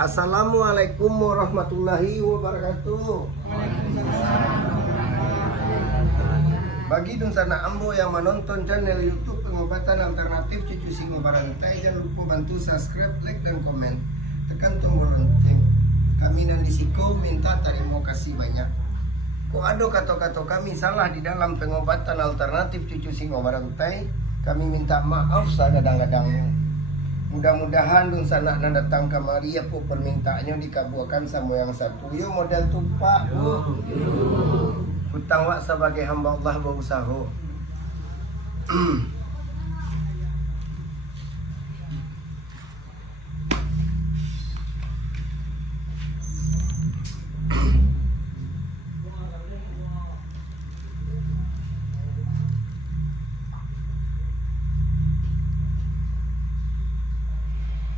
Assalamualaikum warahmatullahi wabarakatuh. Bagi Dunsana Ambo yang menonton channel YouTube Pengobatan Alternatif Cucu Singo Barantai, jangan lupa bantu subscribe, like, dan komen. Tekan tombol lonceng. Kami Nandisiko minta terima kasih banyak. Kok ada kata-kata kami salah di dalam pengobatan alternatif Cucu Singo Barantai, kami minta maaf kadang-kadang. Mudah-mudahan Dunsana nak datang kemari ya po permintaannya dikabulkan sama yang satu. Yo model tupak. Hutang wak sebagai hamba Allah berusaha.